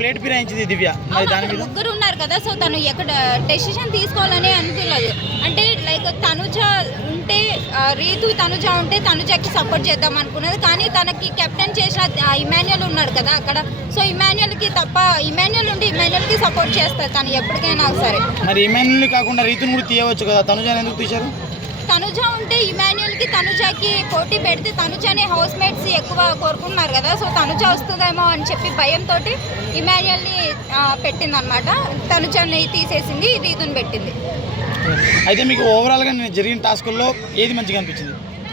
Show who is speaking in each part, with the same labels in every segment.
Speaker 1: Plate ఫిరాయించింది దివ్య.
Speaker 2: ముగ్గురు ఉన్నారు కదా, సో తను ఎక్కడ డెసిషన్ తీసుకోవాలని అనుకోలేదు. అంటే లైక్ తనుజ ఉంటే రీతు తనుజ ఉంటే తనుజకి సపోర్ట్ చేద్దాం అనుకున్నది. కానీ తనకి కెప్టెన్ చేసిన ఇమాన్యుయల్ ఉన్నాడు కదా అక్కడ, సో ఇమాన్యుయల్కి తప్ప ఇమాన్యుయల్ ఉండి ఇమాన్యుయల్కి సపోర్ట్ చేస్తారు తను ఎప్పటికైనా సరే.
Speaker 1: మరి ఇమాన్యుయల్ కాకుండా రీతుని కూడా తీయవచ్చు కదా, తనుజని ఎందుకు తీశారు?
Speaker 2: తనుజ ఉంటే ఇమాన్యుయల్కి తనుజకి పోటీ పెడితే తనుజని హౌస్ మేట్స్ ఎక్కువ కోరుకుంటున్నారు కదా, సో తనుజ వస్తుందేమో అని చెప్పి భయంతో ఇమాన్యుయల్ని పెట్టిందనమాట. తనుజని తీసేసింది, రీతుని పెట్టింది.
Speaker 1: అయితే మీకు ఓవరాల్గా నేను జరిగిన టాస్కుల్లో ఏది మంచిగా అనిపించింది?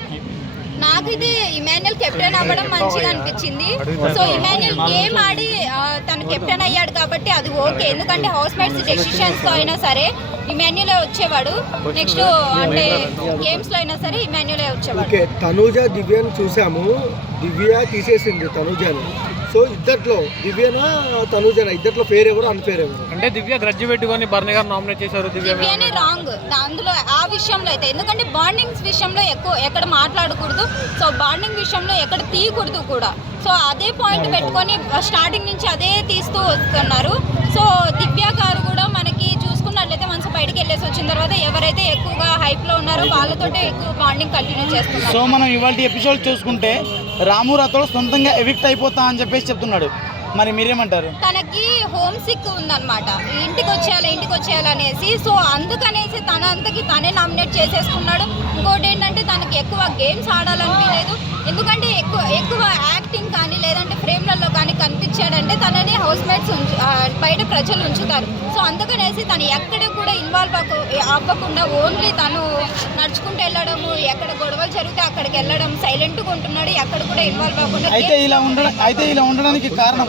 Speaker 2: నాకైతే ఇమాన్యుయల్ కెప్టెన్ అవ్వడం మంచిగా అనిపించింది. సో ఇమాన్యుయల్ గేమ్ ఆడి తను కెప్టెన్ అయ్యాడు కాబట్టి అది ఓకే. ఎందుకంటే హౌస్ మేట్స్ డెసిషన్స్లో అయినా సరే ఇమాన్యుయలే వచ్చేవాడు. నెక్స్ట్ అంటే గేమ్స్లో అయినా సరే ఇమాన్యుయలే వచ్చేవాడు.
Speaker 3: ఓకే, తనూజ దివ్యను చూసాము, దివ్య తీసేసింది తనూజని. సో ఇద్దట్లో దివ్యనా తనూజన, ఇద్దట్లో ఫేర్ ఎవరు అన్ఫేర్ ఎవరు?
Speaker 4: అంటే దివ్య గ్రడ్జి పెట్టుకొని భరణి గారు నామినేట్ చేశారు.
Speaker 2: దివ్యనే రాంగ్ అందులో ఆ విషయంలో అయితే. ఎందుకంటే బాండింగ్స్ విషయంలో ఎక్కడ మాట్లాడకూడదు, సో బాండింగ్ విషయంలో ఎక్కడ తీయకూడదు కూడా. సో అదే పాయింట్ పెట్టుకొని స్టార్టింగ్ నుంచి అదే తీస్తూ వస్తున్నారు. సో దివ్య గారు కూడా మనకి చూసుకున్నట్లయితే మనసు బయటికి వెళ్ళేసి వచ్చిన తర్వాత ఎవరైతే ఎక్కువగా హైప్లో ఉన్నారో వాళ్ళతోటే ఎక్కువ బాండింగ్ కంటిన్యూ చేస్తున్నారు.
Speaker 1: సో మనం ఇవాళ ఎపిసోడ్ చూసుకుంటే రాము రాథోడ్ సొంతంగా ఎవిక్ట్ అయిపోతా అని చెప్పేసి చెప్తున్నాడు. మరి మీరేమంటారు?
Speaker 2: తనకి హోమ్ సిక్ ఉందన్నమాట, ఇంటికి వచ్చేయాలి అనేసి. సో అందుకనేసి తనంతకి తనే నామినేట్ చేసేసుకున్నాడు. ఇంకోటి ఏంటంటే తనకి ఎక్కువ గేమ్స్ ఆడాలనిపించలేదు. ఎందుకంటే ఎక్కువ యాక్టింగ్ కానీ లేదంటే ఫ్రేమ్లలో కానీ కనిపించాడంటే తనని హౌస్ మేట్స్ బయట ప్రజలు ఉంచుతారు. సో అందుకనేసి తను ఎక్కడ కూడా ఇన్వాల్వ్ అవ్వకుండా ఓన్లీ తను నడుచుకుంటూ వెళ్ళడము, ఎక్కడ గొడవలు జరిగితే అక్కడికి వెళ్ళడం, సైలెంట్గా ఉంటున్నాడు, ఎక్కడ కూడా ఇన్వాల్వ్ అవ్వకుండా.
Speaker 1: అయితే ఇలా ఉండడానికి కారణం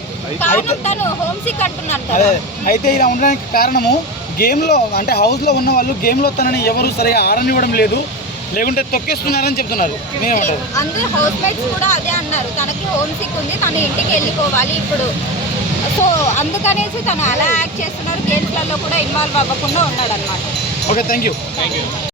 Speaker 2: తను హోమ్ సిక్ అంటున్నాను.
Speaker 1: అయితే ఇలా ఉండడానికి కారణము గేమ్లో అంటే హౌస్లో ఉన్న వాళ్ళు గేమ్లో తనని ఎవరు సరిగా ఆడనివ్వడం లేదు, లేకుంటే తొక్కేస్తున్నారని చెప్తున్నారు. మీరేమంటారు?
Speaker 2: అందరూ హౌస్ మేట్స్ కూడా అదే అన్నారు, తనకి హోమ్ సిక్ ఉంది, తను ఇంటికి వెళ్ళిపోవాలి ఇప్పుడు. సో అందుకనేసి తను అలా యాక్ట్ చేస్తున్నారు, గేమ్స్లలో కూడా ఇన్వాల్వ్ అవ్వకుండా ఉన్నాడు అనమాట.
Speaker 1: Okay, thank you.